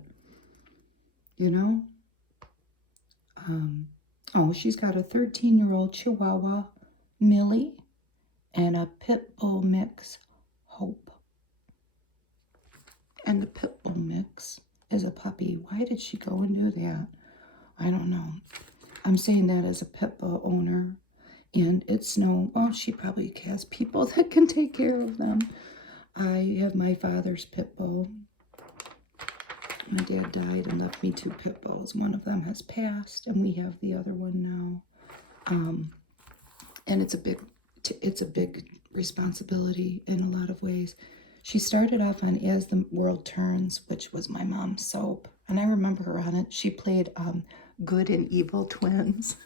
You know? Oh, she's got a 13-year-old Chihuahua, Millie, and a pit bull mix, Hope. And the pit bull mix is a puppy. Why did she go and do that? I don't know. I'm saying that as a pit bull owner. And it's no, well, she probably has people that can take care of them. I have my father's pit bull. My dad died and left me 2 pit bulls. One of them has passed, and we have the other one now. And it's a big responsibility in a lot of ways. She started off on As the World Turns, which was my mom's soap, and I remember her on it. She played good and evil twins.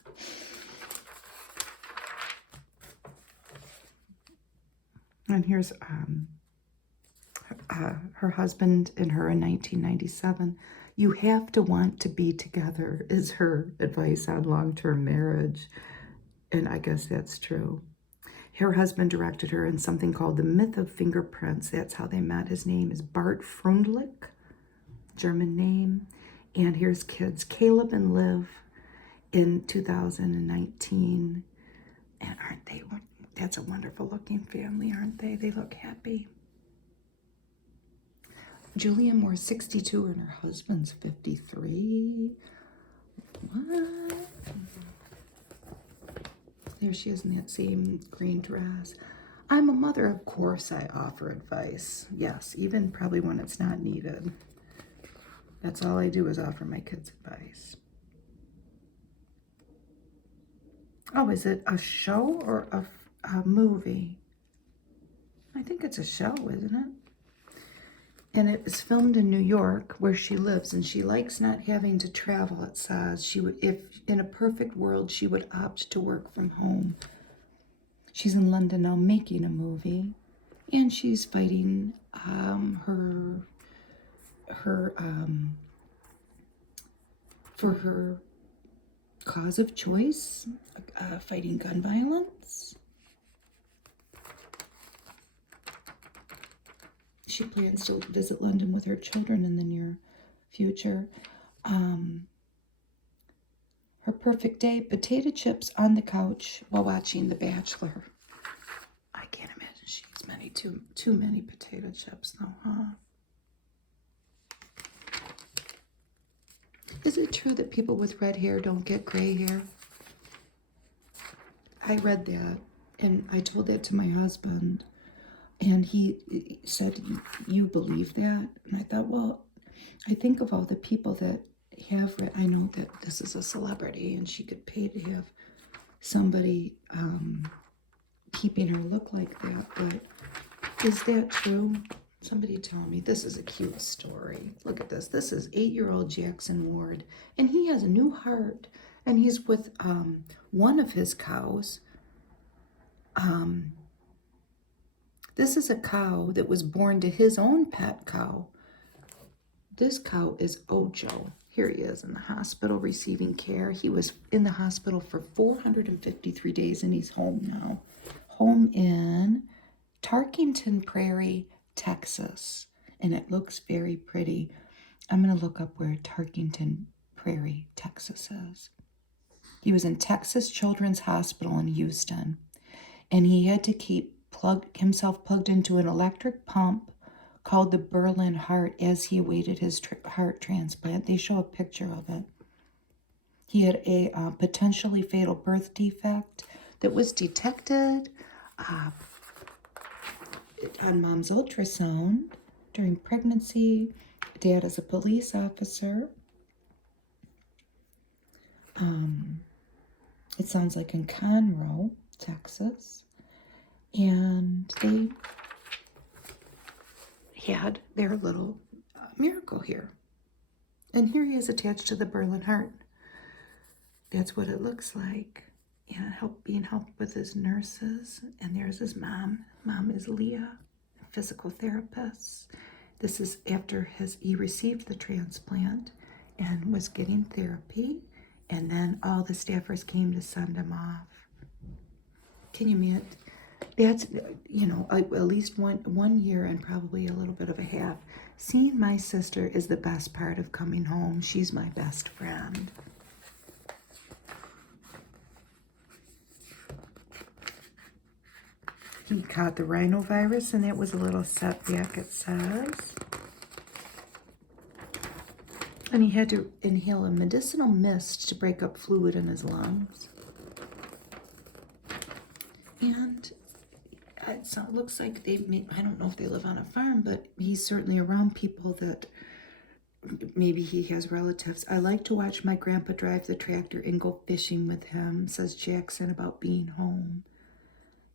And here's her husband and her in 1997. You have to want to be together is her advice on long-term marriage. And I guess that's true. Her husband directed her in something called The Myth of Fingerprints. That's how they met. His name is Bart Frundlich, German name. And here's kids, Caleb and Liv, in 2019. And aren't they, that's a wonderful looking family, aren't they? They look happy. Julia Moore, 62, and her husband's 53. What? There she is in that same green dress. I'm a mother, of course I offer advice. Yes, even probably when it's not needed. That's all I do is offer my kids advice. Oh, is it a show or a movie? I think it's a show, isn't it? And it is filmed in New York, where she lives, and she likes not having to travel, it says. She would, if in a perfect world, she would opt to work from home. She's in London now making a movie, and she's fighting for her cause of choice, fighting gun violence. She plans to visit London with her children in the near future. Her perfect day, potato chips on the couch while watching The Bachelor. I can't imagine she eats too many potato chips though, huh? Is it true that people with red hair don't get gray hair? I read that, and I told that to my husband. And he said, you believe that? And I thought, well, I think of all the people that have, I know that this is a celebrity and she could pay to have somebody keeping her look like that. But is that true? Somebody tell me. This is a cute story. Look at this. This is 8-year-old Jackson Ward. And he has a new heart. And he's with one of his cows. This is a cow that was born to his own pet cow. This cow is Ojo. Here he is in the hospital receiving care. He was in the hospital for 453 days and he's home now. home in Tarkington Prairie, Texas. And it looks very pretty. I'm going to look up where Tarkington Prairie, Texas is. He was in Texas Children's Hospital in Houston. And he had to keep himself plugged into an electric pump called the Berlin Heart as he awaited his heart transplant. They show a picture of it. He had a potentially fatal birth defect that was detected on mom's ultrasound during pregnancy. Dad is a police officer. It sounds like in Conroe, Texas. And they had their little miracle here. And here he is attached to the Berlin Heart. That's what it looks like. And being helped with his nurses. And there's his mom. Mom is Leah, physical therapist. This is after he received the transplant and was getting therapy. And then all the staffers came to send him off. Can you imagine? That's, at least one year and probably a little bit of a half. Seeing my sister is the best part of coming home. She's my best friend. He caught the rhinovirus, and it was a little setback, it says. And he had to inhale a medicinal mist to break up fluid in his lungs. And it looks like I don't know if they live on a farm, but he's certainly around people that maybe he has relatives. I like to watch my grandpa drive the tractor and go fishing with him, says Jackson about being home.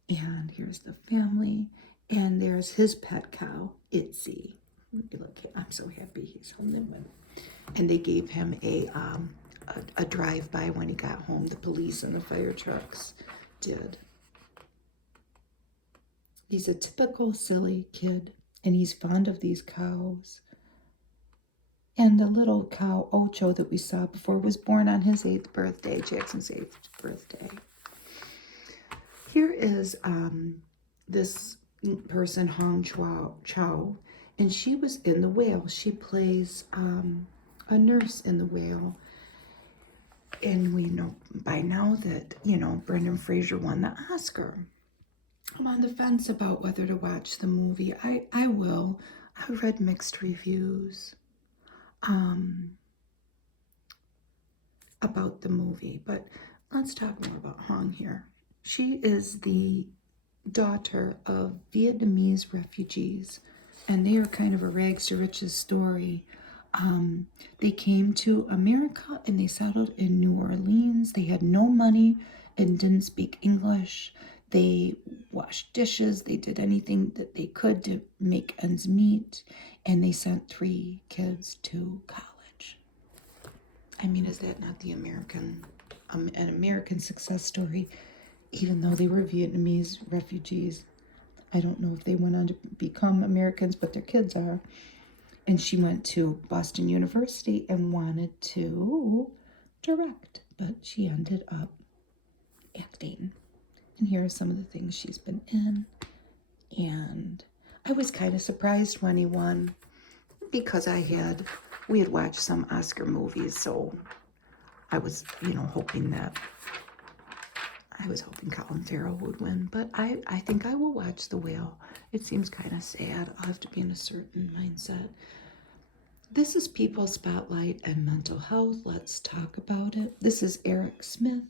And here's the family. And there's his pet cow, Itzy. Look, I'm so happy he's home. And they gave him a drive-by when he got home. The police and the fire trucks did. He's a typical silly kid, and he's fond of these cows. And the little cow, Ocho, that we saw before, was born on his 8th birthday, Jackson's 8th birthday. Here is this person, Hong Chow, and she was in The Whale. She plays a nurse in The Whale. And we know by now that, Brendan Fraser won the Oscar. I'm on the fence about whether to watch the movie. I will. I've read mixed reviews about the movie, but let's talk more about Hong here. She is the daughter of Vietnamese refugees, and they are kind of a rags to riches story. They came to America and they settled in New Orleans. They had no money and didn't speak English. They washed dishes. They did anything that they could to make ends meet. And they sent 3 kids to college. I mean, is that not an American success story? Even though they were Vietnamese refugees. I don't know if they went on to become Americans, but their kids are. And she went to Boston University and wanted to direct, but she ended up acting. And here are some of the things she's been in. And I was kind of surprised when he won because we had watched some Oscar movies, so I was, hoping Colin Farrell would win. But I think I will watch The Whale. It seems kind of sad. I'll have to be in a certain mindset. This is People Spotlight and Mental Health. Let's talk about it. This is Eric Smith,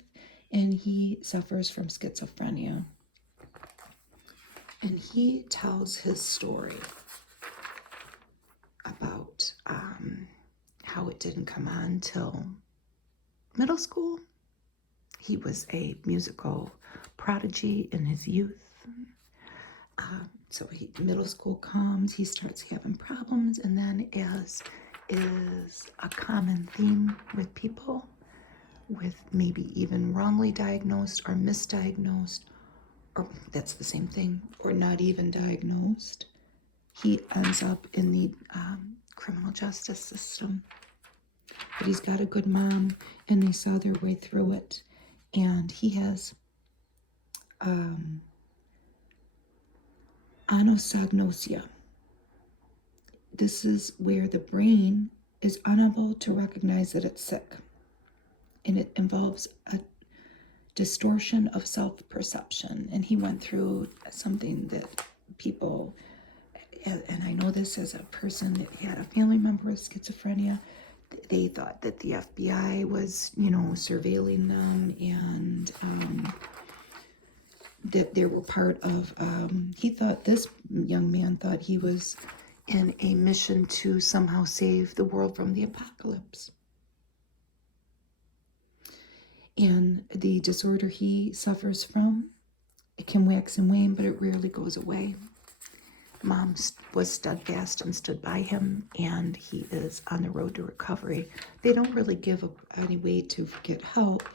and he suffers from schizophrenia. And he tells his story about how it didn't come on till middle school. He was a musical prodigy in his youth. So middle school comes, he starts having problems, and then, as is a common theme with people, with maybe even wrongly diagnosed or misdiagnosed, or that's the same thing, or not even diagnosed, he ends up in the criminal justice system. But he's got a good mom, and they saw their way through it. And he has anosognosia. This is where the brain is unable to recognize that it's sick, and it involves a distortion of self-perception. And he went through something that people, and I know this as a person that had a family member with schizophrenia, they thought that the FBI was, surveilling them, and that they were part of, this young man thought he was in a mission to somehow save the world from the apocalypse. And the disorder he suffers from, it can wax and wane, but it rarely goes away. Mom was steadfast and stood by him, and he is on the road to recovery. They don't really give any way to get help,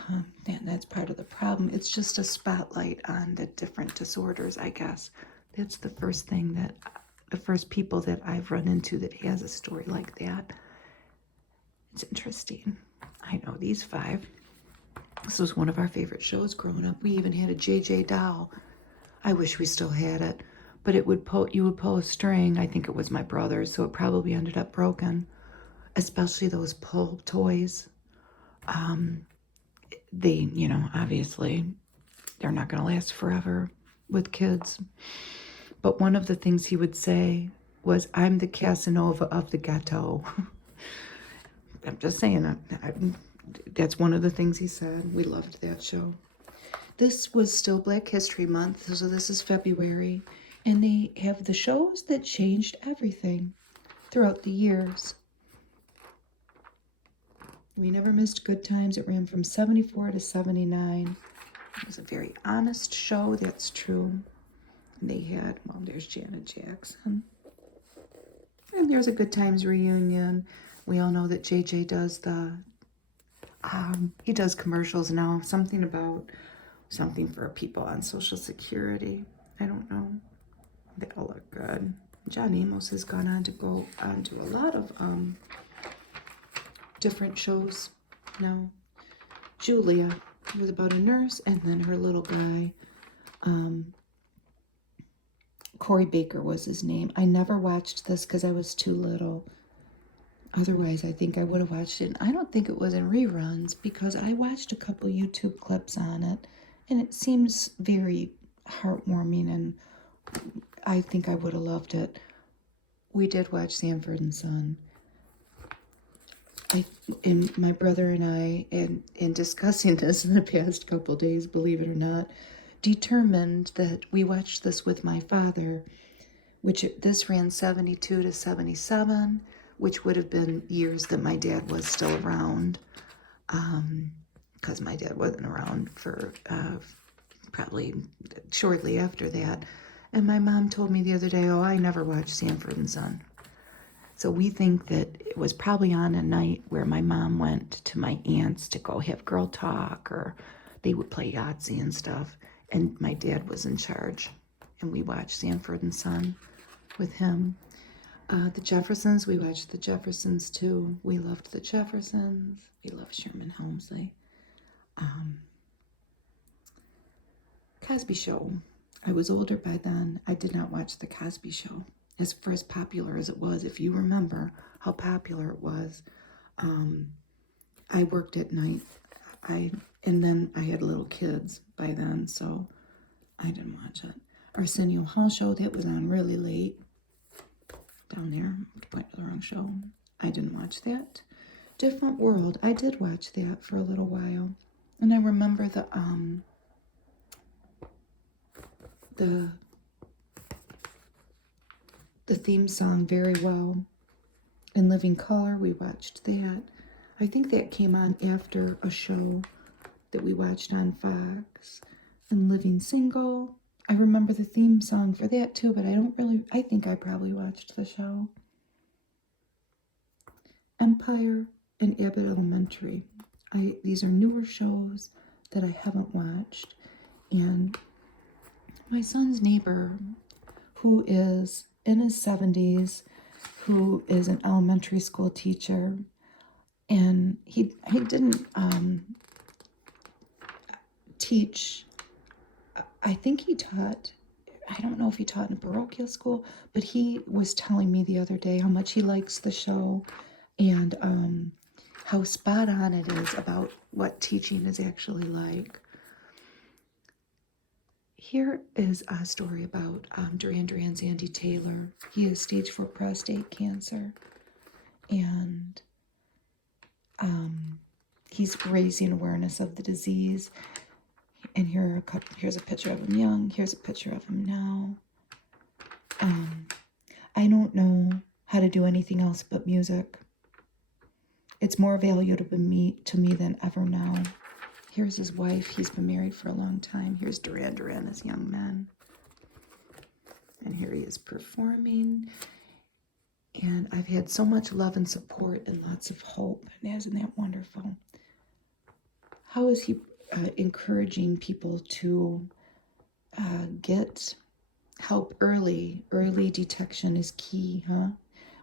and that's part of the problem. It's just a spotlight on the different disorders, I guess. That's the first people that I've run into that has a story like that. It's interesting. I know these 5. This was one of our favorite shows growing up. We even had a JJ doll. I wish we still had it, but you would pull a string. I think it was my brother's, so it probably ended up broken. Especially those pull toys. They, obviously, they're not going to last forever with kids. But one of the things he would say was, "I'm the Casanova of the ghetto." I'm just saying, that's one of the things he said. We loved that show. This was still Black History Month, so this is February. And they have the shows that changed everything throughout the years. We never missed Good Times. It ran from 74 to 79. It was a very honest show, that's true. And they had, there's Janet Jackson. And there's a Good Times reunion. We all know that JJ does he does commercials now. Something for people on Social Security. I don't know. They all look good. John Amos has gone on to go on to a lot of different shows now. Julia was about a nurse, and then her little guy, Corey Baker was his name. I never watched this because I was too little. Otherwise, I think I would have watched it. I don't think it was in reruns because I watched a couple YouTube clips on it, and it seems very heartwarming, and I think I would have loved it. We did watch Sanford and Son. And my brother and I, in discussing this in the past couple days, believe it or not, determined that we watched this with my father, this ran 72 to 77, which would have been years that my dad was still around, because my dad wasn't around for probably shortly after that. And my mom told me the other day, "Oh, I never watched Sanford and Son." So we think that it was probably on a night where my mom went to my aunt's to go have girl talk, or they would play Yahtzee and stuff. And my dad was in charge. And we watched Sanford and Son with him. The Jeffersons, we watched the Jeffersons too. We loved the Jeffersons. We loved Sherman Hemsley. Cosby Show. I was older by then. I did not watch the Cosby Show. As popular as it was, if you remember how popular it was, I worked at night. And then I had little kids by then, so I didn't watch it. Arsenio Hall Show, that was on really late. Down there, went to the wrong show. I didn't watch that. Different World, I did watch that for a little while. And I remember the theme song very well. In Living Color, we watched that. I think that came on after a show that we watched on Fox. And Living Single, I remember the theme song for that too, but I think I probably watched the show. Empire and Abbott Elementary. These are newer shows that I haven't watched. And my son's neighbor, who is in his 70s, who is an elementary school teacher, and he didn't teach. I think he taught I don't know if he taught in a parochial school, but he was telling me the other day how much he likes the show and how spot on it is about what teaching is actually like. Here is a story about Duran Duran's Andy Taylor. He has stage 4 prostate cancer, and he's raising awareness of the disease. And here's a picture of him young. Here's a picture of him now. I don't know how to do anything else but music. It's more valuable to me than ever now. Here's his wife. He's been married for a long time. Here's Duran Duran as young men. And here he is performing. And I've had so much love and support and lots of hope. And isn't that wonderful? How is he encouraging people to get help early? Early detection is key, huh?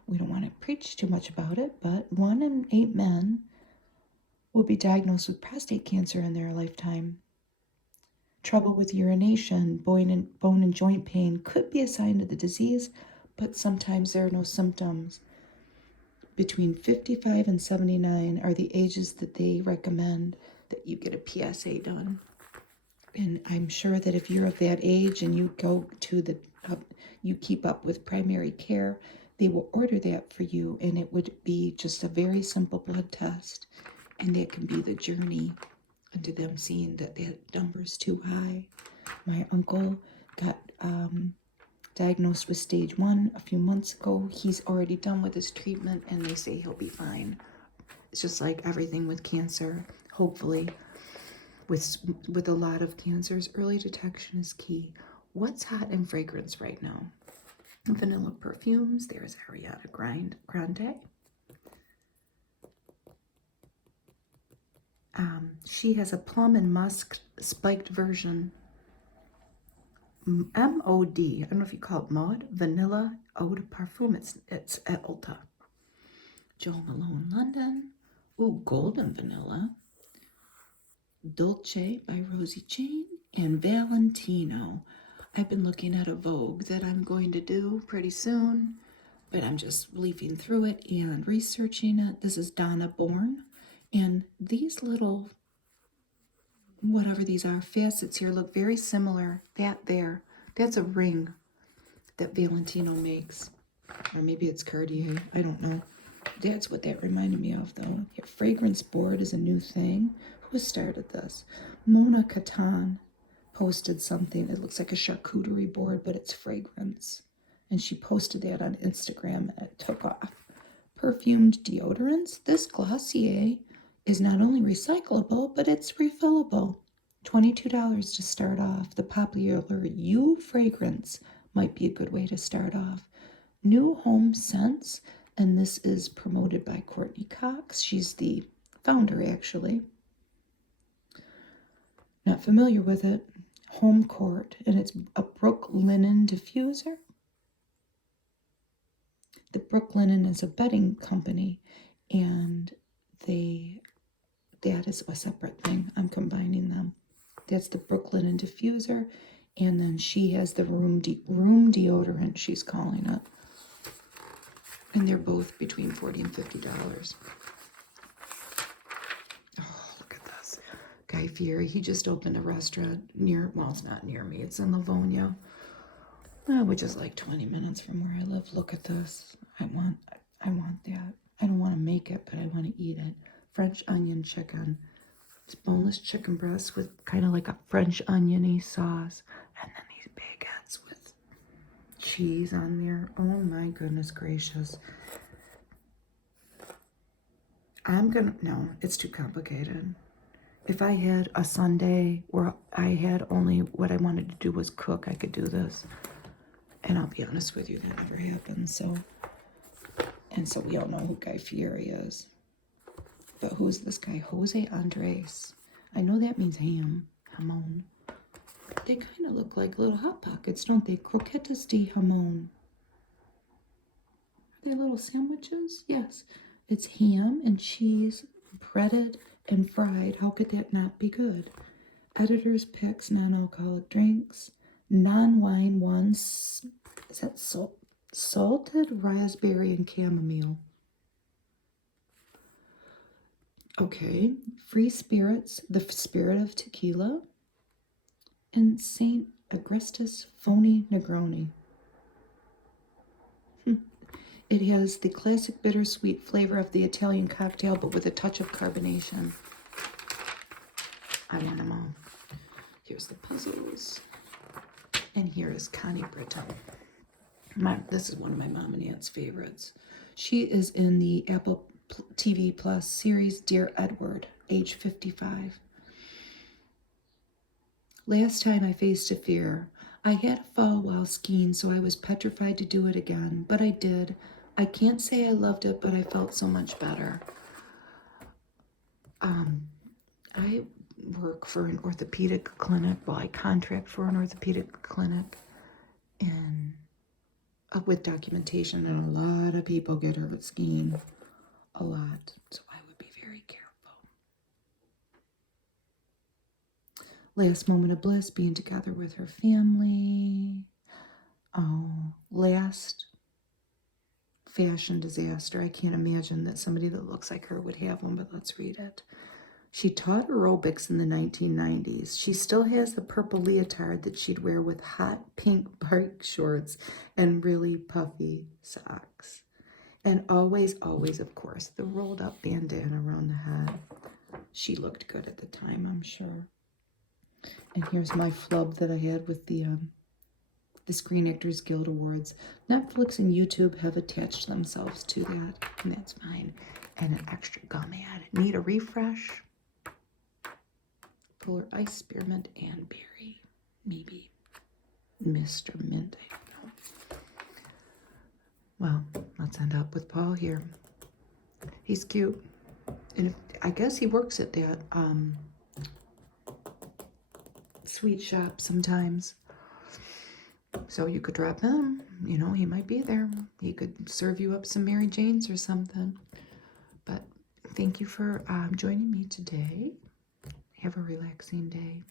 We don't want to preach too much about it, but 1 in 8 men will be diagnosed with prostate cancer in their lifetime. Trouble with urination, bone and joint pain could be a sign of the disease, but sometimes there are no symptoms. Between 55 and 79 are the ages that they recommend that you get a PSA done. And I'm sure that if you're of that age and you go to you keep up with primary care, they will order that for you, and it would be just a very simple blood test. And that can be the journey into them seeing that number's too high. My uncle got diagnosed with stage 1 a few months ago. He's already done with his treatment, and they say he'll be fine. It's just like everything with cancer. Hopefully, with a lot of cancers, early detection is key. What's hot in fragrance right now? Vanilla perfumes. There's Ariana Grande. She has a plum and musk spiked version. M-O-D. I don't know if you call it mod. Vanilla Eau de Parfum. It's at Ulta. Jo Malone London. Ooh, Golden Vanilla. Dolce by Rosie Jane. And Valentino. I've been looking at a Vogue that I'm going to do pretty soon, but I'm just leafing through it and researching it. This is Donna Bourne. And these little, whatever these are, facets here look very similar. That's a ring that Valentino makes. Or maybe it's Cartier. I don't know. That's what that reminded me of, though. Your fragrance board is a new thing. Who started this? Mona Katan posted something. It looks like a charcuterie board, but it's fragrance. And she posted that on Instagram, and it took off. Perfumed deodorants. This Glossier is not only recyclable, but it's refillable. $22 to start off. The popular You fragrance might be a good way to start off. New Home Scents, and this is promoted by Courtney Cox. She's the founder, actually. Not familiar with it. Home Court, and it's a Brooklinen diffuser. The Brooklinen is a bedding company, and that is a separate thing. I'm combining them. That's the Brooklinen diffuser, and then she has the room deodorant, she's calling it. And they're both between $40 and $50. Oh, look at this. Guy Fieri, he just opened a restaurant it's not near me. It's in Livonia, which is like 20 minutes from where I live. Look at this. I want that. I don't want to make it, but I want to eat it. French onion chicken. It's boneless chicken breast with kind of like a French oniony sauce. And then these baguettes with cheese on there. Oh my goodness gracious. No, it's too complicated. If I had a Sunday where I had only what I wanted to do was cook, I could do this. And I'll be honest with you, that never happens. So we all know who Guy Fieri is. But who's this guy? Jose Andres. I know that means jamon. They kind of look like little Hot Pockets, don't they? Croquetas de jamon. Are they little sandwiches? Yes. It's ham and cheese, breaded and fried. How could that not be good? Editor's picks non-alcoholic drinks. non-wine ones. Is that salted raspberry and chamomile? Okay. Free spirits, the spirit of tequila, and Saint Agrestis Phony Negroni. It has the classic bittersweet flavor of the Italian cocktail, but with a touch of carbonation. I want them all. Here's the puzzles. And here is Connie Britton. This is one of my mom and aunt's favorites. She is in the Apple TV Plus series Dear Edward, age 55. Last time I faced a fear. I had a fall while skiing, so I was petrified to do it again, but I did. I can't say I loved it, but I felt so much better. I work for an orthopedic clinic. Well, I contract for an orthopedic clinic and with documentation, and a lot of people get hurt skiing. A lot. So I would be very careful. Last moment of bliss, being together with her family. Oh, last fashion disaster. I can't imagine that somebody that looks like her would have one, but let's read it. She taught aerobics in the 1990s. She still has the purple leotard that she'd wear with hot pink bike shorts and really puffy socks. And always, always, of course, the rolled up bandana around the head. She looked good at the time, I'm sure. And here's my flub that I had with the Screen Actors Guild Awards. Netflix and YouTube have attached themselves to that, and that's fine. And an extra gum ad. Need a refresh? Polar Ice, Spearmint, and Berry. Maybe Mr. Mint, I don't know. Well, let's end up with Paul here. He's cute. And I guess he works at that sweet shop sometimes. So you could drop him. You know, he might be there. He could serve you up some Mary Janes or something. But thank you for joining me today. Have a relaxing day.